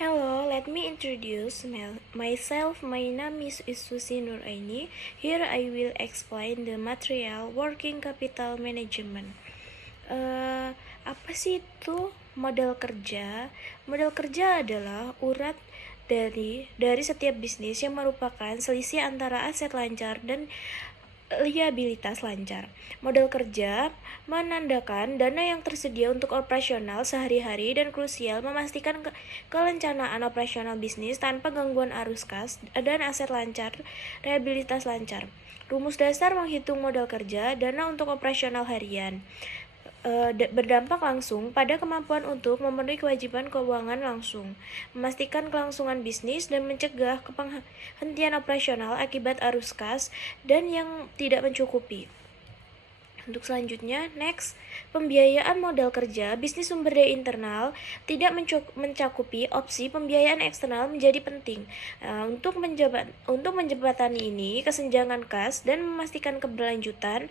Hello, let me introduce myself. My name is Susi Nuraini. Here I will explain the material working capital management. Apa sih itu model kerja? Model kerja adalah urat dari setiap bisnis yang merupakan selisih antara aset lancar dan liabilitas lancar. Model kerja menandakan dana yang tersedia untuk operasional sehari-hari dan krusial memastikan kelencanaan operasional bisnis tanpa gangguan arus kas dan aset lancar, liabilitas lancar. Rumus dasar menghitung modal kerja, dana untuk operasional harian. Berdampak langsung pada kemampuan untuk memenuhi kewajiban keuangan langsung, memastikan kelangsungan bisnis dan mencegah penghentian operasional akibat arus kas dan yang tidak mencukupi. Untuk selanjutnya, next, pembiayaan modal kerja bisnis sumber daya internal tidak mencakupi opsi pembiayaan eksternal menjadi penting untuk menjembatani ini kesenjangan kas dan memastikan keberlanjutan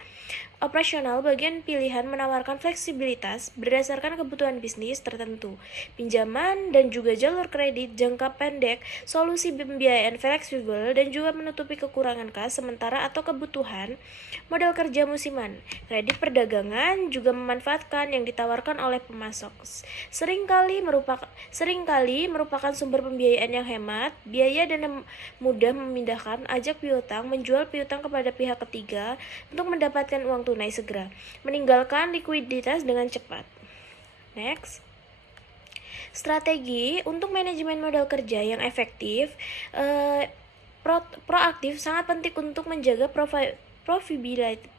operasional. Bagian pilihan menawarkan fleksibilitas berdasarkan kebutuhan bisnis tertentu, pinjaman dan juga jalur kredit jangka pendek, solusi pembiayaan fleksibel dan juga menutupi kekurangan kas sementara atau kebutuhan modal kerja musiman. Kredit perdagangan juga memanfaatkan yang ditawarkan oleh pemasok. Seringkali merupakan sumber pembiayaan yang hemat, biaya dan mudah memindahkan ajak piutang, menjual piutang kepada pihak ketiga untuk mendapatkan uang tunai segera, meninggalkan likuiditas dengan cepat. Next. Strategi untuk manajemen modal kerja yang efektif, proaktif sangat penting untuk menjaga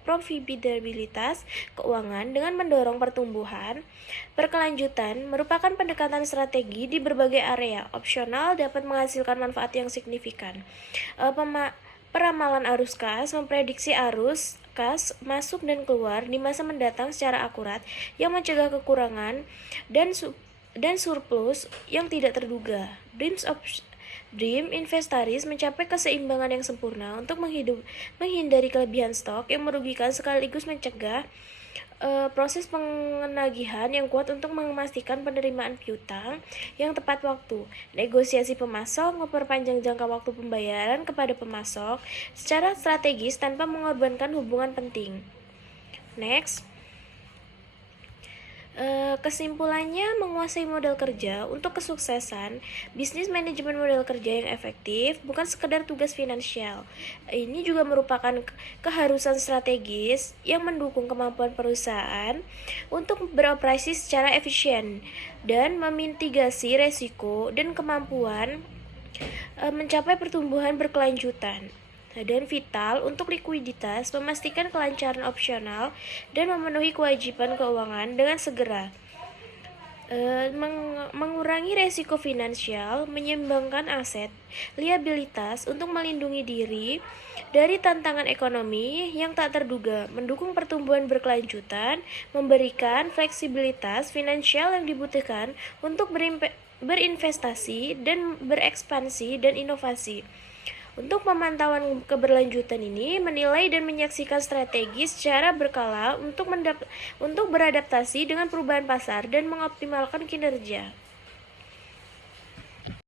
profitabilitas keuangan dengan mendorong pertumbuhan. Berkelanjutan merupakan pendekatan strategi di berbagai area. Opsional dapat menghasilkan manfaat yang signifikan. Peramalan arus kas memprediksi arus kas masuk dan keluar di masa mendatang secara akurat yang mencegah kekurangan dan surplus yang tidak terduga. Dream inventaris mencapai keseimbangan yang sempurna untuk menghindari kelebihan stok yang merugikan sekaligus mencegah proses penagihan yang kuat untuk memastikan penerimaan piutang yang tepat waktu. Negosiasi pemasok memperpanjang jangka waktu pembayaran kepada pemasok secara strategis tanpa mengorbankan hubungan penting. Next. Kesimpulannya, menguasai modal kerja untuk kesuksesan bisnis. Manajemen modal kerja yang efektif bukan sekedar tugas finansial. Ini juga merupakan keharusan strategis yang mendukung kemampuan perusahaan untuk beroperasi secara efisien dan memitigasi resiko dan kemampuan mencapai pertumbuhan berkelanjutan. Dan vital untuk likuiditas, memastikan kelancaran opsional dan memenuhi kewajiban keuangan dengan segera. Mengurangi resiko finansial, menyeimbangkan aset, liabilitas untuk melindungi diri dari tantangan ekonomi yang tak terduga, mendukung pertumbuhan berkelanjutan, memberikan fleksibilitas finansial yang dibutuhkan untuk berinvestasi dan berekspansi dan inovasi. Untuk pemantauan keberlanjutan ini, menilai dan menyaksikan strategi secara berkala untuk beradaptasi dengan perubahan pasar dan mengoptimalkan kinerja.